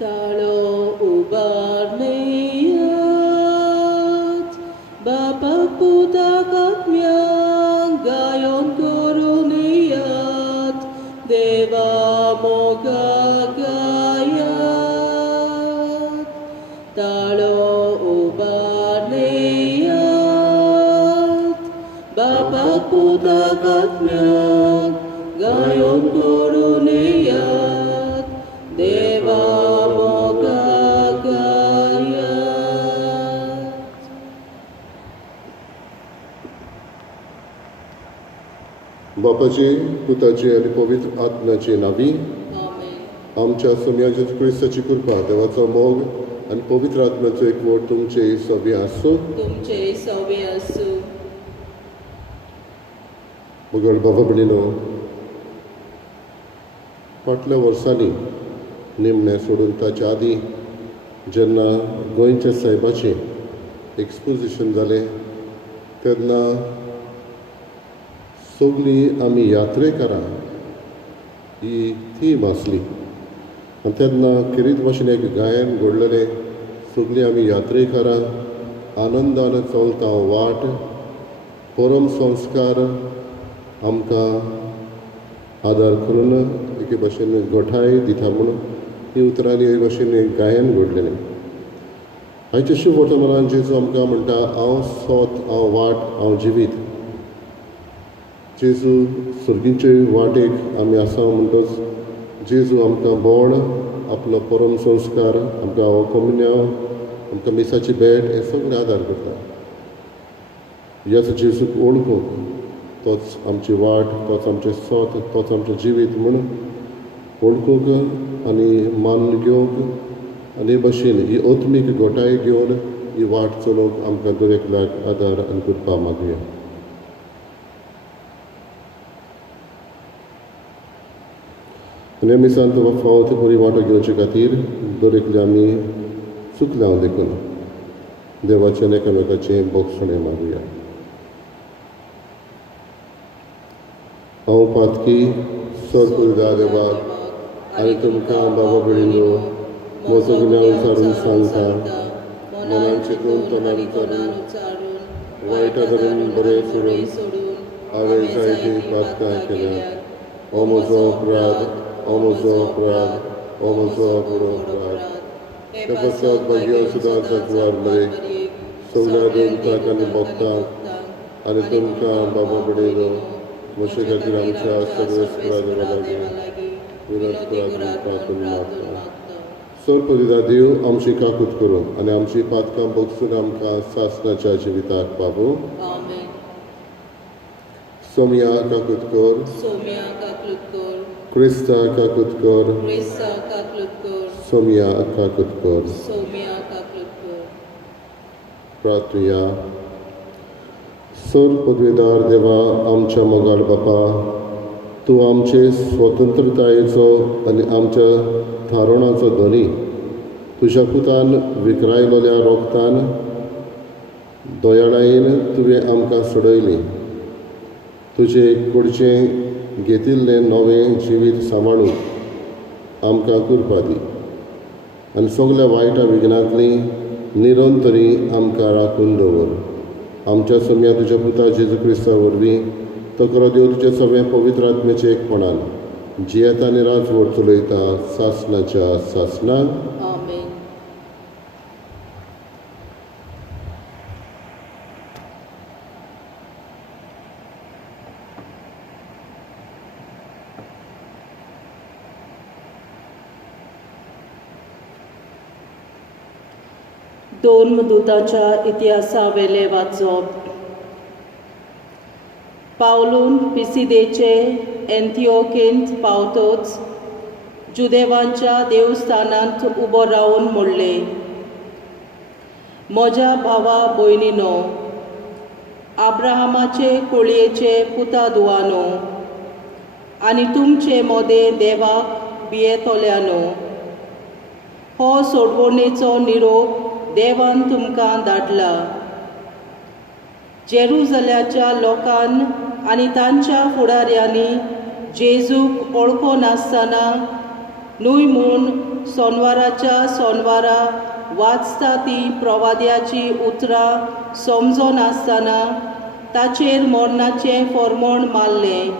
ताळो उबारनेयात बापाक पुताक आत्म्यांक गायोन करूनेयात देवा मोगाक गायात ताळो उबारनेयात बापाक पुताक आत्म्यांक गायोन करूनेयात देवा मोगाक गायात. बापाचे पुताचे आनी पवित्र आत्म्याचे नावी आमेन. आमच्या सोम्या जेजू क्रिस्ताची कृपा देवाचो मोग आनी पवित्र आत्म्याचो एकवट तुमचे सगळे आसूं. तुमचे सवे आसूं. मुगळ बाबा भणीनो, फाटल्या वर्सांनी निमणे सोडून ताच्या आदीं जेन्ना गोंयच्या सायबाचें एक्सपोजिशन जालें तेन्ना सगळीं आमी यात्रेकारां ही थीम आसली आनी तेन्ना खेरीत भाशेन एक गायन घडलेलें सगळीं आमी यात्रेकारां आनंदान चलता वाट परम संस्कार आमकां आदार करून एके भाशेन घोटाय दिता म्हणून ही उतरांनी हे भाशेन एक गायन घडलेलें. आयच्या शुभ वर्तमानांत जेजू आमकां म्हणटा, हांव सोत, हांव वाट, हांव जिवीत. जेजू सुर्गीचे वाटेक आमी आसा म्हणटच जेजू आमकां बोड आपलो परम संस्कार आमकां हो कम्युन्या आमकां मिसाची भेट हें सगळें आदार करता. ह्याच जेजूक ओळखूंक तोच आमची वाट, तोच आमचें सोत, तोच आमचें जिवीत म्हणून ओळखूंक आनी मान घेवंक आनी भाशेन ही ओत्मीक घोटाय घेवन ही वाट चलोवंक आमकां दरेकल्याक आदार आनी कृपा मागुया. नेमिसांत फावत बरी वाटो घेवचे खातीर दरेकले आमी चुकल्या देखून देवाचें एकामेकाचें बोगसणें मागुया. हांव पातकी सर्पुदा देवाक आनी तुमकां बाबा भयणीनो म्हजो गुन्यांव विचारून सांगता, मनान चिंतून तोंडान विचारून वायटा धरून बरें सोडून हांवें जायती पातकां केल्यात. हो म्हजो अपराध, हो म्हजो अपराध, हो म्हजो अपराध. त्या पश्चात भाग्य सुद्दां जगवार बरे सगळ्या देवतांक आनी भक्तांक आनी तुमकां बाबा भयणीनो म्हजे खातीर आमच्या सर्वेस्परा देवा लागीं विनत करात प्रार्थना मागता. सर्पदिदा देव आमची काकूट करूं आनी आमची पातकां भोगसून आमकां सासणाच्या जिविताक पावूं. आमेन. सोम्या काकूट कर, सोम्या काकूट कर, क्रिस्ता काकूट कर, क्रिस्ता काकूट कर, सोम्या काकूट कर. सोम्या काकूट कर. प्रार्थया. सर पदवीदार देवा आमच्या मोगाळ बापा, तूं आमचे स्वतंत्रतायेचो आनी आमच्या थारोणाचो धनी तुज्या पुतान विकरायलोल्या रोगतान दोयाळायेन तुवें आमकां सोडयलीं. तुजें कडचें घेतिल्लें नवें जिवीत सांबाळूंक आमकां कृपा दी आनी सगळ्या वायटा विघ्नांतलीं निरंतरी आमकां राखून दवर. आमच्या सोम्या तुज्या पुता जेजू क्रिस्ता वरवीं तकरो देव तुजें सगळें पवित्र आत्म्याचें एकपणान जियेता आनी राजवट चलयता सासणाच्या सासणाक. आमेन. दोन दूतांच्या इतिहासावेले वाचप. पावलून पिसिदेचे एंथिओकेंत पावतोच जुदेवांच्या देवस्थानांत उबो रावन म्हणले, म्हज्या भावा भयणीनो, आब्राहामाचे कुळयेचे पुता दुवानो आनी तुमचे मोदे देवाक भियेतोल्यानो, हो सोडवणेचो निरोप देवान तुमकां धाडला. जेरुसल्याच्या लोकान आनी तांच्या फुडाऱ्यांनी जेजूक ओळखो नासतना न्हय म्हूण सोनवाराच्या सोनवारा वाचता ती प्रवाद्याची उतरां समजोन आसतना ताचेर मरणाचें फर्मोण मारलें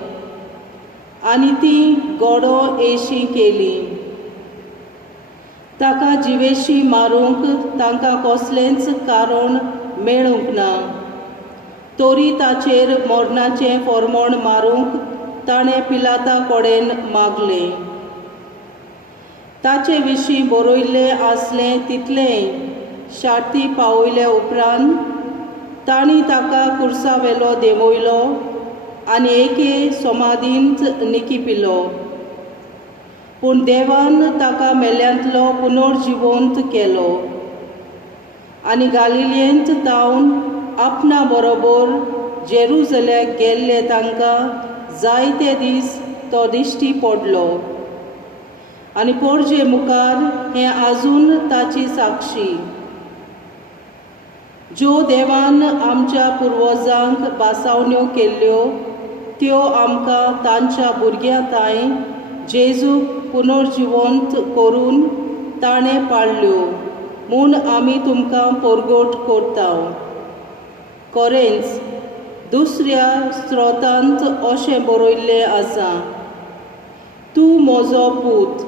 आनी ती गोडो येशी केली. ताका जिवेशी मारूंक तांकां कसलेंच कारण मेळूंक ना. तरी ताचेर मरणाचें फर्मोण मारूंक ताणें पिलाता कडेन मागलें. ताचे विशीं बरयल्लें आसलें तितलें शार्ती पावयले उपरांत तांणी ताका कुर्सावेलो देंवयलो आनी एके समाधींत निकिपिलो. पूण देवान ताका मेल्यांतलो पुनर्जिवंत केलो आनी गालिलेंत तावन आपणा बरोबर जेरुसलेमाक गेल्ले तांकां जायते दीस तो दिश्टी पडलो. आनी पोरजे मुखार हें आजून ताची साक्षी. ज्यो देवान आमच्या पुर्वजांक बासावण्यो केल्ल्यो त्यो आमकां तांच्या भुरग्यां जेजूक पुनर्जिवंत करून ताणें पाळल्यो म्हूण आमी तुमकां परगट करता. कोरेंस दुसऱ्या स्त्रोतांत अशें बरयल्लें आसा, तूं म्हजो पूत,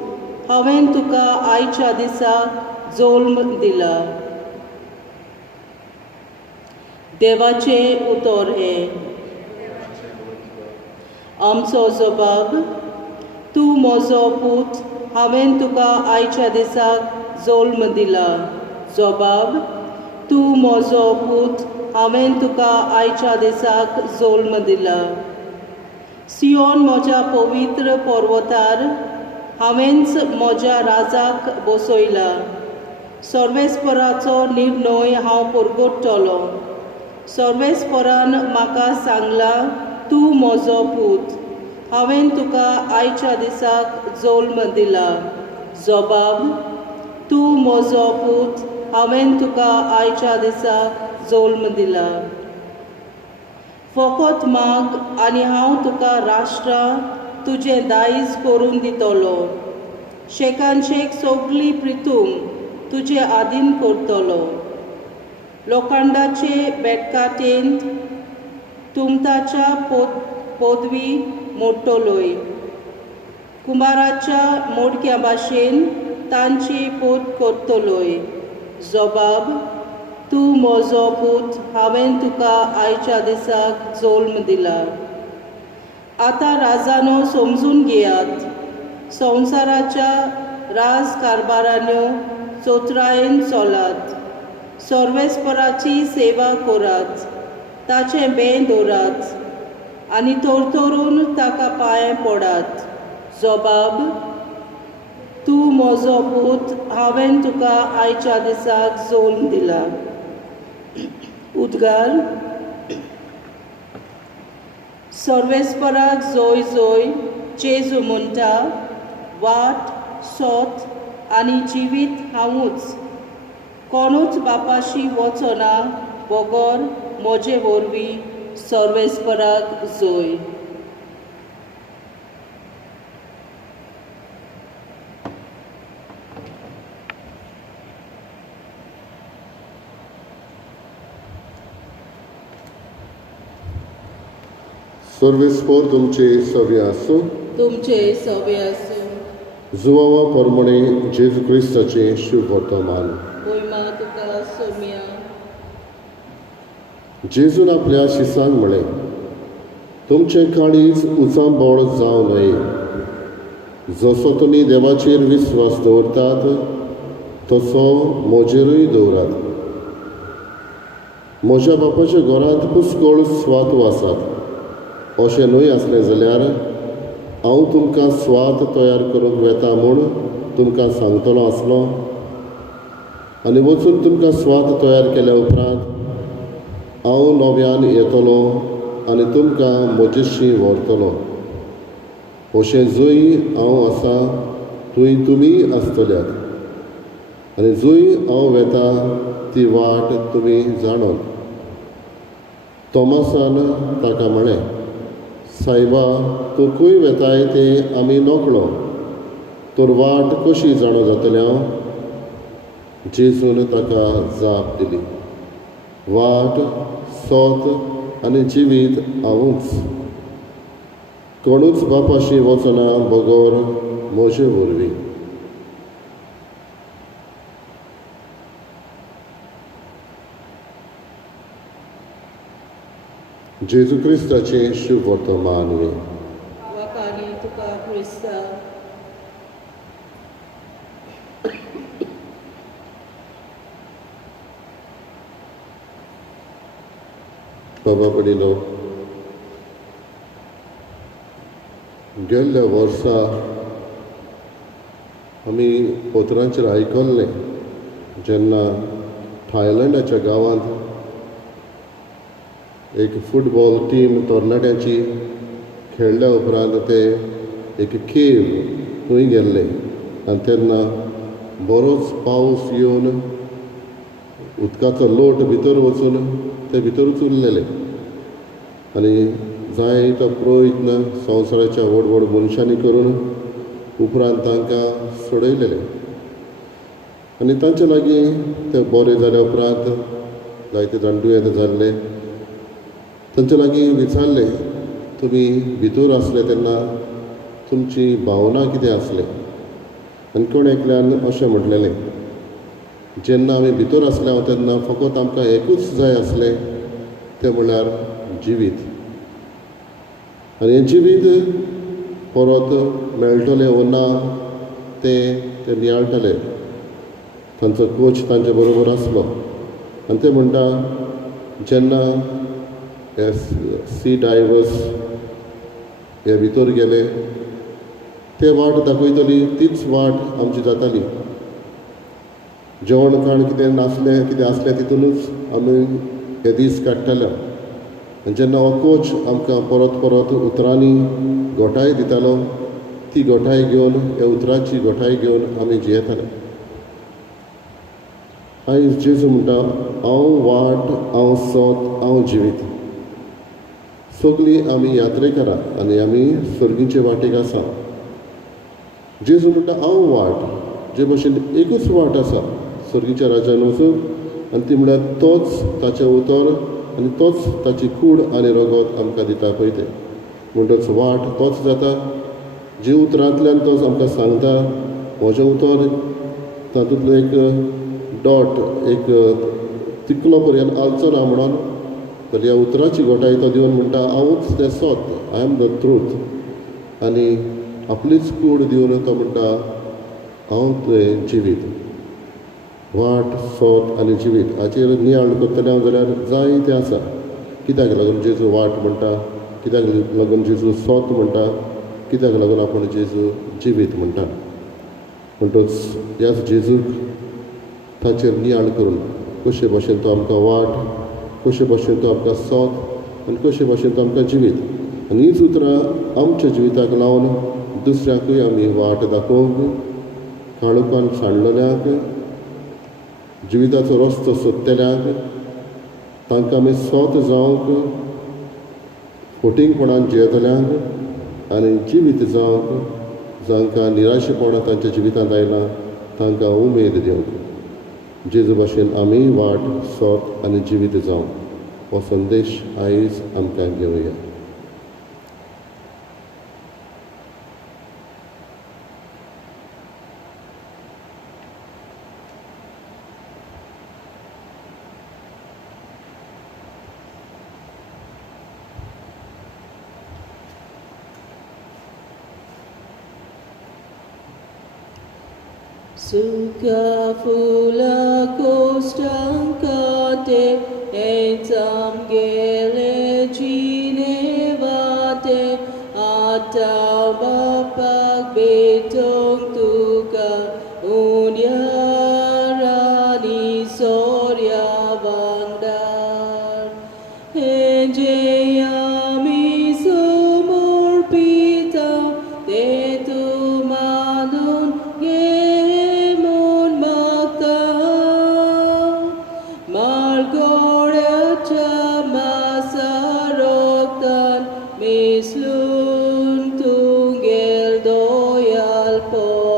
हांवें तुका आयच्या दिसाक जल्म दिला. देवाचें उतर हें. आमचो जबाब, तूं म्हजो पूत, हांवें तुका आयच्या दिसाक जल्म दिला. जबाब, तूं म्हजो पूत, हांवें तुका आयच्या दिसाक जल्म दिला. सियोन म्हज्या पवित्र पर्वतार हांवेंच म्हज्या राजाक बसयला. सर्वेस्पराचो निर्णय हांव परगट्टलो. सर्वेस्परान म्हाका सांगलां, तूं म्हजो पूत, हांवें तुका आयच्या दिसाक जल्म दिला. जबाब, तूं म्हजो पूत, हांवें तुका आयच्या दिसाक जल्म दिला. फकत माग आनी हांव तुका राष्ट्रां तुजें दायज करून दितलो. शेकांचेक सगळी प्रितूम तुजे आदीन करतलो. लोखंडाचे बेटकाटेंत तुमताच्या पदवी मोडटलोय. कुंभाराच्या मोडक्या भाशेन तांची पोत करतलोय. जबाब, तूं म्हजो पूत, हांवें तुका आयच्या दिसाक जल्म दिला. आतां राजानो समजून घेयात, संवसाराच्या राजकारबारांनी चोत्रायेन चलात. सर्वेस्पराची सेवा करात, ताचें बें दवरात आनी तरतरून ताका पांय पडात. जबाब, तूं म्हजो पूत, हांवें तुका आयच्या दिसाक जल्म दिला. उद्गार. सर्वेस्पराक जय जय. जेजू म्हणटा, वाट, सोत आनी जिवीत हांवूच. कोणूच बापाशी वचना बगोर म्हजे वरवीं. सर्वेस्पराक जय. सर्वेस्पर तुमचे सवे आसूं. तुमचे सवे आसूं. जुवावा प्रमाणे जेजू क्रिस्ताचें शुभ वर्तमान. गोयमा तुका सोम्या. जेजून आपल्या शिसांक म्हळें, तुमचें काळीज उचांबळ जावं न्हय. जसो तुमी देवाचेर विस्वास दवरतात तसो म्हजेरूय दवरात. म्हज्या बापाच्या घरांत पुष्कळ सुवातो आसात. अशें न्हय आसलें जाल्यार हांव तुमकां स्वात तयार करूंक वेता म्हूण तुमकां सांगतलो आसलो. आनी वचून तुमकां स्वात तयार केल्या उपरांत हांव नव्यान येतलो आनी तुमकां म्हजेशी व्हरतलो. अशें जंय हांव आसा थंय तुमी आसतल्यात. आनी जंय हांव वेता ती वाट तुमी जाणत. तोमासान ताका म्हळें, सायबा, तूं खंय वेताय तें आमी नकळो. तर वाट कशी जाणो जातल्या जेजून ताका जाप दिली, वाट सोत आनी जिवीत हांवूच, कोणूच बापाशी वचना बगोर म्हजे वरवीं. जेजू क्रिस्ताचें शुभ वर्तमान वे. वखाणी तुका क्रिस्ता. बाबा पडिलो, गेल्ल्या वर्सा आमी पोतरांचेर आयकल्लें जेन्ना थायलंडाच्या गांवांत एक फुटबॉल टीम तरणाट्यांची खेळ्ळ्या उपरांत ते एक केव थंय गेल्ले आनी तेन्ना बरोच पावस येवन उदकाचो लोट भितर वचून ते भितरूच उरलेले आनी जायतो प्रयत्न संवसाराच्या व्हड व्हड मनशांनी करून उपरांत तांकां सोडयलेले आनी तांचे लागीं ते बरे जाल्या उपरांत जायते जाण दुयेंत जाल्ले. तांचे लागीं विचारलें, तुमी भितर आसले तेन्ना तुमची भावना कितें आसली? आनी कोण एकल्यान अशें म्हटलेलें, जेन्ना आमी भितर आसले तेन्ना फकत आमकां एकूच जाय आसलें, तें म्हळ्यार जिवीत. आनी हें जिवीत परत मेळटलें वो ना तें नियाळटले. तांचो कोच तांचे बरोबर आसलो आनी ते म्हणटा, जेन्ना हे सी डायवर्स हे भितर गेले ते वाट दाखयतली तीच वाट आमची जाताली. जेवण खाण कितें नासलें कितें आसलें तितूनच आमी हे दीस काडटाले. आनी जेन्ना हो कोच आमकां परत परत उतरांनी घोटाय दितालो, ती घोटाय घेवन ह्या उतरांची घोटाय घेवन आमी जियेताले. आयज जेजू म्हणटा, हांव वाट, हांव सोत, हांव जिवीत. सगळीं आमी यात्रेकारां आनी आमी सर्गीचे वाटेक आसा. जेजू म्हणटा, हांव वाट, जे भशेन एकूच वाट आसा सर्गीच्या राज्यान वचूंक, आनी ती म्हळ्यार तोच ताचें उतर आनी तोच ताची कूड आनी रगत आमकां दिता पळय तें. म्हणटच वाट तोच जाता, जे उतरांतल्यान तोच आमकां सांगता. म्हजें उतर तातूंतलो एक डॉट, एक तिकलो पर्यंत आलचो ना म्हणून, तर ह्या उतराची घोटाय तो दिवन म्हणटा, हांवूच तें सोत, आय एम द ट्रूथ. आनी आपलीच कूड दिवन तो म्हणटा, हांव तें जिवीत. वाट, सोत आनी जिवीत हाचेर नियाळ करतले हांव जाल्यार जायतें आसा. कित्याक लागून जेजू वाट म्हणटा, कित्याक लागून जेजू सोत म्हणटा, कित्याक लागून आपूण जेजू जिवीत म्हणटा. म्हणटच ह्याच जेजूक ताचेर नियाळ करून कशे भाशेन तो आमकां वाट, कशे भाशेन तो आमकां सोत आनी कशे भाशेन तो आमकां जिवीत. आनी हीच उतरां आमच्या जिविताक लावन दुसऱ्यांकूय आमी वाट दाखोवंक, काळोखान सांडलेल्यांक, जिविताचो रस्तो सोदतल्यांक, तांकां आमी सोत जावंक, फोटिंगपणान जियेतल्यांक आनी जिवीत जावंक, जांकां निराशेपणां तांच्या जिवितांत आयलां तांकां उमेद दिवंक. जेजू भाशेन आमी वाट, सोत आनी जिवीत जावं, हो संदेश आयज आमकां घेवया. Suka fula kostankate etam gele cinevate atabapak betong tuka unyarani sorya bandar enjeyami sumurpita tetumadun Mislun tungel doyal po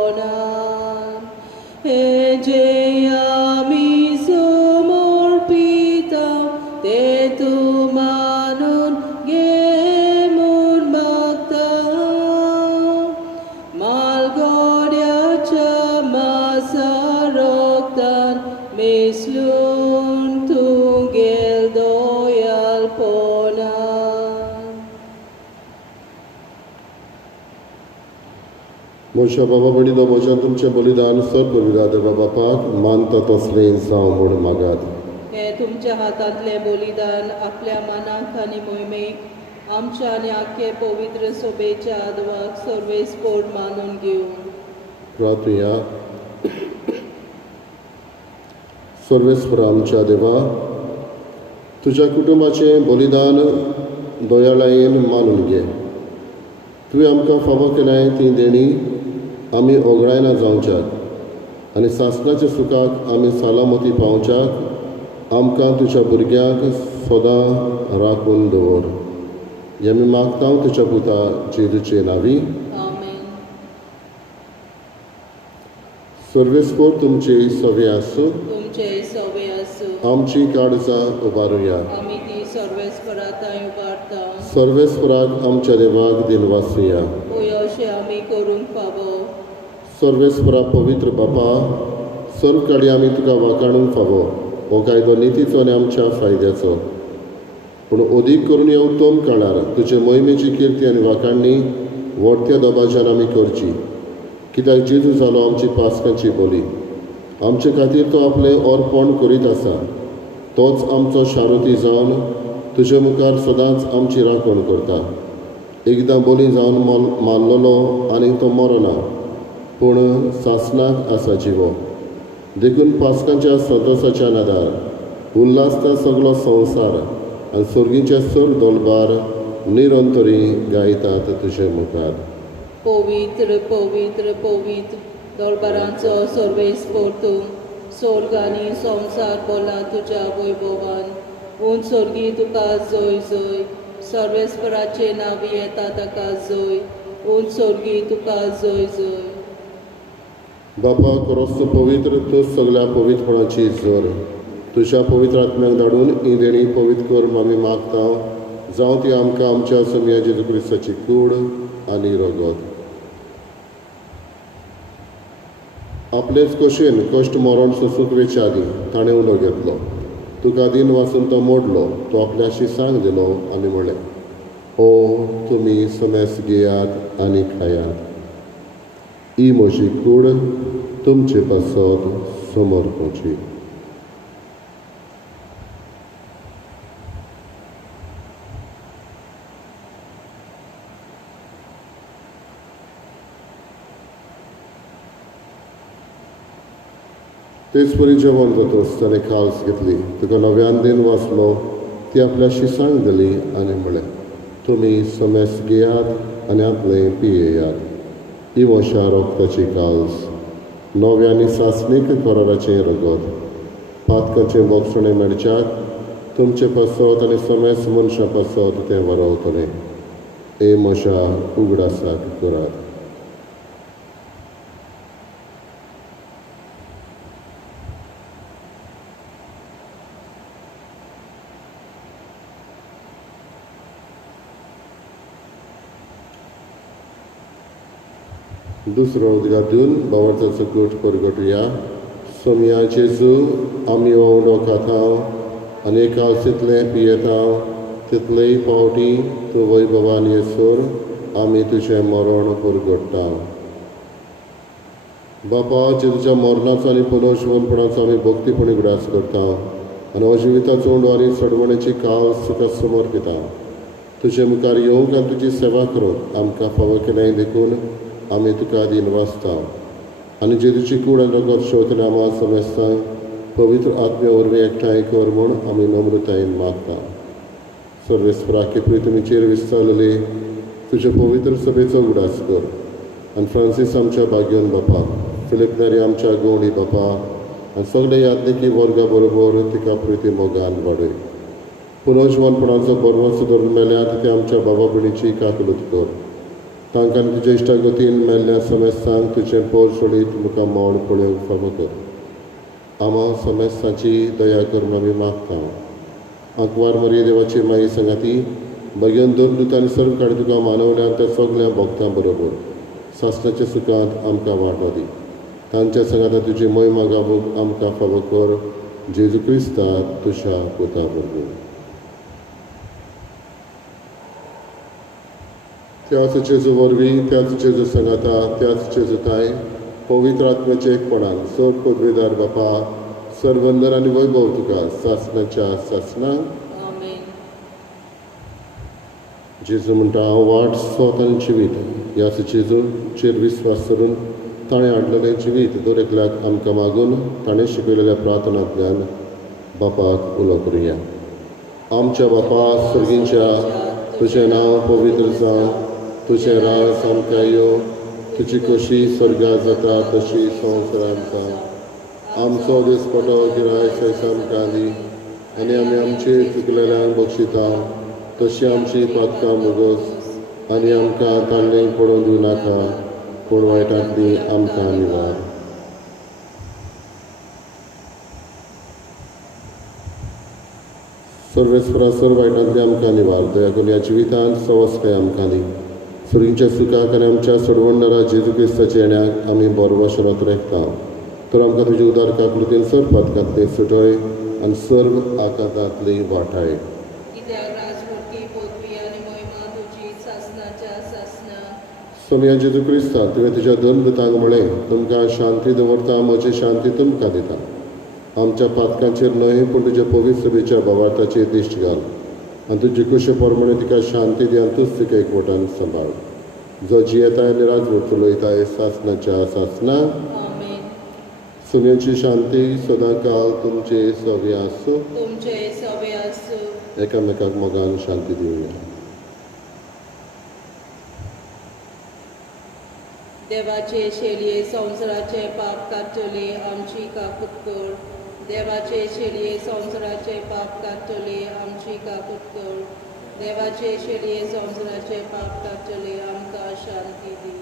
म्हज्या बाबा बडिनो म्हज्या तुमचें बलिदान सर्पविदा देवा बापाक मानता तसलें जावं म्हूण मागात. हे तुमच्या हातांतले बलिदान आपल्या मनाक आनी मोहिमेक आमच्या आनी आख्खे पवित्र सोबेच्या आदवाक सर्वेस्पोट मानून घेवन प्रार्थुया. सर्वेस्पर आमच्या देवा, तुज्या कुटुंबाचें बलिदान दोयाळायेन मानून घे. तुवें आमकां फावो केल्याय ती देणी आमी ओगडायना जावच्याक आनी सासणाच्या सुखाक आमी सालामती पावच्याक आमकां तुज्या भुरग्यांक सदां राखून दवर. हें आमी मागता तुज्या पुता जेजूचे नांवी. आमेन. सर्वेस्पर तुमचे सवे आसूं. तुमचे सवे आसूं. आमची काळजां उबारुया. आमी ती सर्वेस्पराताय उबारता. सर्वेस्पराक आमच्या देवाक दिनवासुया. होय अशें आमी करूंक फावो. सर्वेस्परा पवित्र बापा, सर्व काळी आमी तुका वाखाणूंक फावो. हो कायदो नितीचो आनी आमच्या फायद्याचो. पूण अदीक करून ह्या उत्तम काळार तुजे मोहिमेची किर्ती आनी वाखाणणी व्हडत्या दबाज्यान आमी करची. कित्याक जेजू जालो आमची पासकांची बली. आमचे खातीर तो आपलें अर्पण करीत आसा. तोच आमचो शारोती जावन तुजे मुखार सदांच आमची राखण करता. एकदां बली जावन मारलेलो आनी तो मरना, पूण सासणाक आसा जिवो. देखून पासकांच्या संतोशाच्या नादार उल्हासता सगळो संवसार आनी सर्गीचे सर दोलबार निरंतरी गायतात तुजे मुखार. पवित्र पवित्र पवित्र दोळबारांचो सर्वेस्पर तूं. स्वर्ग आनी संवसार बोला तुज्या वैभवान. ऊन सर्गी तुका जय जय. सर्वेस्पराचे नांवी येता ताका जय. ऊन सर्गी तुका जय जय. बापा खरोच पवित्र तूं सगळ्या पवित्रपणाची जोर. तुज्या पवित्र आत्म्याक धाडून ही देणी पवित्र कर आमी मागता. जावं ती आमकां आमच्या समिया जेजू क्रिस्ताची कूड आनी रगत. आपलेच कशेन कश्ट मरण सोसूंक वेच्या आदी ताणें उलो घेतलो. तुका दिन वाचून तो मोडलो. तो आपल्या शिसांक दिलो आनी म्हणलें, हो तुमी समेस घेयात आनी खायात. ही म्हजी कूड तुमचे पासत समर्पणची. तेच परी जेवण जातच ताणें खास घेतली. तुका नव्यान दिन वाचलो. ती आपल्या शिसांक दिली आनी म्हणलें, तुमी समेस घेयात आनी आपलें पियेयात. ही म्हज्या रोगताची काल्स, नव्यानी सासणीक कराराचें रगत. पातकाचें बोगसणें मेळच्याक तुमचे पासत आनी समेस मनशां पासत तें वरवतलें. हे म्हज्या उगडासाक करात. दुसरो उदगार दिवन बावळाचो गोठ परगटुया. सोमया जेजू, आमी हो उंडो खाता आनी कालसितलें पियेता, तितलेय पावटी तूं वैभवान येसर आमी तुजें मरण परगट्टा. बापा, जेजूच्या मरणाचो आनी पुनर्जीवनपणाचो आमी भक्तीपणी उगडास करता आनी अजिविताचो उंडो आनी सडवणेची काल्स तुका समर्पिता. तुजे मुखार येवंक आनी तुजी सेवा करूंक आमकां फावो केल्याय देखून आमी तुका दिन वाचता. आनी जेजूची कूड आनी रगत शेवतले आमा समेस्तांक पवित्र आत्म्या वरवीं एकठांय कर म्हूण आमी नम्रतायेन मागता. सर्वेस्पराके प्रितमीचेर विस्तारलेले तुजे पवित्र सभेचो उगडास कर. आनी फ्रांसीस आमच्या भाग्योन बापा, फिलिप नेरी आमच्या गवंडी बापा आनी सगळे यात्रेकी वर्गा बरोबर तिका प्रिती मोगान वाडय. पुनर्जीवनपणाचो बरवंस धरून मेल्यात ते आमच्या बाबा भयणीची काकलूत कर. तांकां तुज्या इश्टागतीन मेल्ल्या समेस्तांक तुजें पोर सोडीत मुखार मोड पळोवंक फावो कर. आमा समेस्तांची दया कर म्हूण आमी मागता. आंकवार मरी देवाची माई संगाती भगवान दोन आनी सर्व काळ तुका मानवल्या त्या सगळ्या भक्तां बरोबर सासणाच्या सुखांत आमकां वांटो दी. तांच्या संगाता तुजी महिमा गावूंक आमकां फावो कर. जेजू क्रिस्ता तुज्या पुता बरोबर. त्याच जेजू वरवीं त्याच जेजू संगाता त्याच जेजूताय पवित्र आत्म्याचे एकपणान सोड पदवीदार बापा सर्वंदन आनी वैभव तुका सासणाच्या सासणाक आमेन. जेजू म्हणटा हांव वाट सोत आनी जिवीत ह्याच जेजूचेर विस्वास करून ताणें हाडलेलें जिवीत दर एकल्याक आमकां मागून ताणें शिकयलेल्या प्रार्थनांतल्यान बापाक उलो करुया. आमच्या बापा सर्गींच्या तुजें नांव पवित्र जावं, तुजें राज आमकां येवं, तुजी कशी स्वर्गांत जाता तशी संवसारांत जावं. आमचो दिसपटो गिराय सैस आमकां दी आनी आमी आमचे चुकलेल्यांक बक्षिता तशी आमची पातकां मुगोस आनी आमकां तांणें पडोवन दिवं नाका पूण वायटांतली आमकां निवार. सर्वेस्परा सर्व वायटांतली आमकां निवार. दया करून ह्या जिवितांत सवस्काय आमकां दी. सुरींच्या सुखाक आनी आमच्या सोडवणदारा जेजू क्रिस्ताच्या येण्याक आमी बरो भाशेन रेखता. तर आमकां तुज्या उदार काकुळतीन सर्व पातकांतली सुटय आनी सर्व आकांतांतली वाटाय. कित्याक राजमुर्ती पदवी आनी महिमा तुजी सासणाच्या सासणा. सोम्या जेजू क्रिस्ता तुवें तुज्या दोन दुतांक म्हळें तुमकां शांती दवरता म्हजी शांती तुमकां दिता. आमच्या पातकांचेर न्हय पूण तुज्या पवित्र सभेच्या भावार्थाचेर दिश्ट घाल आनी तुजे कुशे पोरमणे तिका शांती दी आनी तूंच तिका एकवटान सांबाळ. जो जियेताय आनी राजवट चलयताय सासणाच्या सासणा. आमेन. सुन्याची शांती सदां काल तुमचे सवे आसूं. तुमचे सवे आसूं. एकामेकाक मोगान शांती दिवया. देवाचे शेलये संवसाराचे पाप काडटले आमची काकूट कर. देवाचे शेलये संवसाराचे पाप काडटले आमची काकूट कर. देवाचे शेलये संवसाराचे पाप काडटले आमकां शांती दी.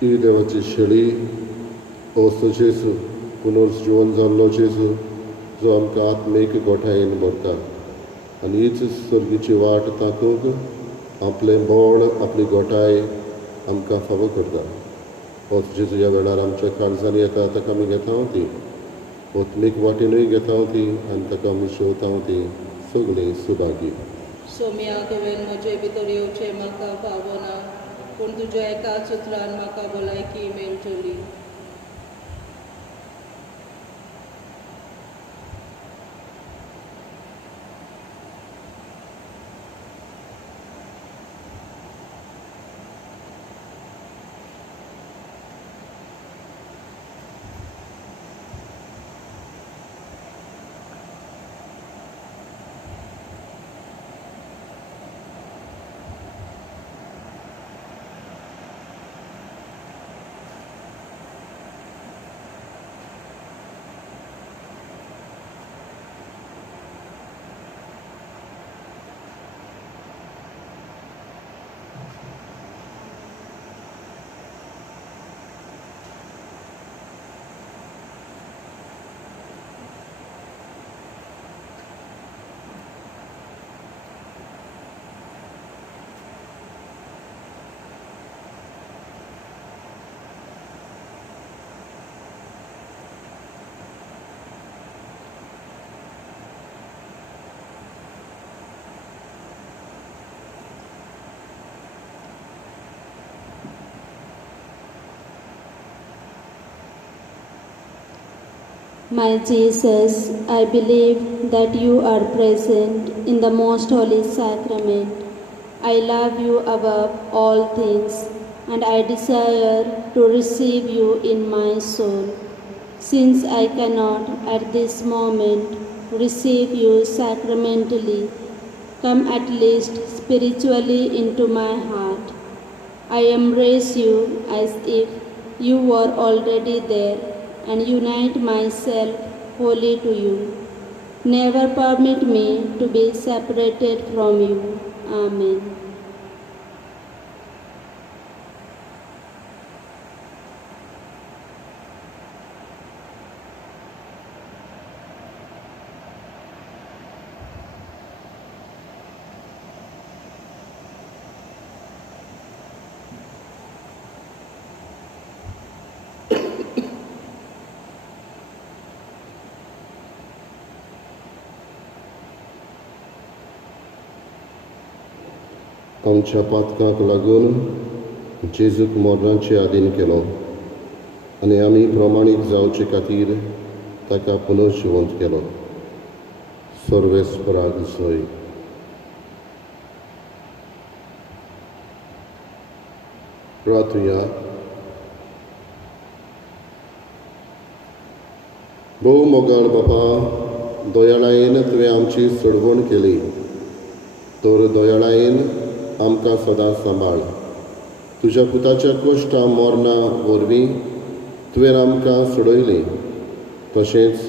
ही देवाची शेळी असो जेजू पुनर्जीवन जाल्लो जेजू जो आमकां आत्मीक गोठायेन भरता आनी हीच सर्गीची वाट ताकूंक आपलें बोड आपली गोठाय आमकां फावो करता. होच जेजू ह्या वेळार आमच्या काळजांनी येता ताका आमी घेता ती आत्मीक वाटेनूय घेता ती आनी ताका आमी शेवता ती सगळीं सुभागी. सोम्या तुवें म्हजे भितर येवचें म्हाका फावना पूण तुज्या एकाच उतरान म्हाका भलायकी मेळटली. My Jesus, I believe that you are present in the most holy sacrament. I love you above all things, and I desire to receive you in my soul. Since I cannot at this moment receive you sacramentally, come at least spiritually into my heart. I embrace you as if you were already there and unite myself wholly to you. Never permit me to be separated from you. Amen. आमच्या पातकांक लागून जेजूक मरणाचे आधीन केलो आनी आमी प्रमाणीत जावचे खातीर ताका पुनर्जिवंत केलो. सर्वेस्पराक जय. प्रार्थया. भोव मोगाळ बापा, दोयाळायेन तुवें आमची सोडवण केली, तर दोयाळायेन आमकां सदां सांबाळ. तुज्या पुताच्या कश्टा मरणा वरवीं तुवें आमकां सोडयली, तशेंच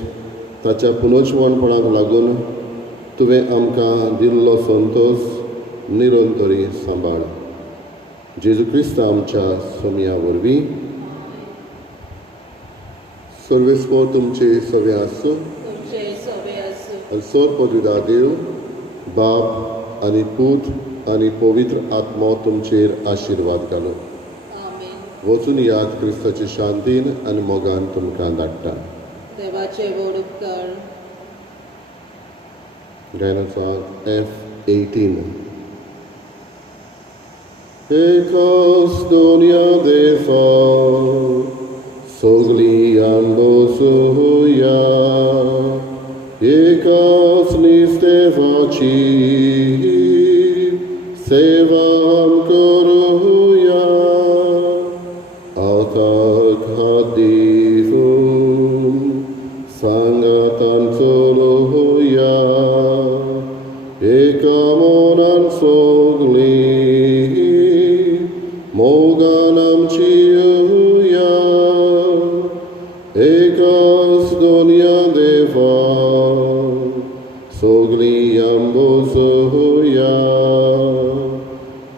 ताच्या पुनर्जीवणपणाक लागून तुवें आमकां दिल्लो संतोश निरंतरी सांबाळ. जेजू क्रिस्त आमच्या सोमया वरवीं. सर्वेस्पोर तुमचे सवे आसूं तुमचे सवे आसूं. आनी सोर पदविदा देव बाप आनी पूत आनी पवित्र आत्मो तुमचेर आशिर्वाद घालो. आमेन. वचून याद क्रिस्ताचे शांतीन आनी मोगान तुमकां धाडटा. देवाचे व्हड उपकार. गायनाचो F18. Ekos dunia defa sogli ambosuya ekos nistevaci sevam koruya atak hadifum sangatan soloya ekamonan sogli moganam ciuya ekas dunia deva sogli ambosuya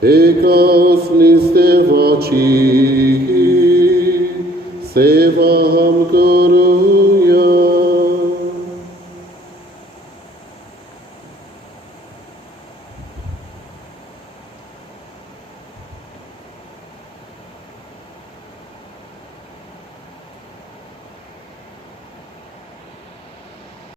ekas nistevaci sevaham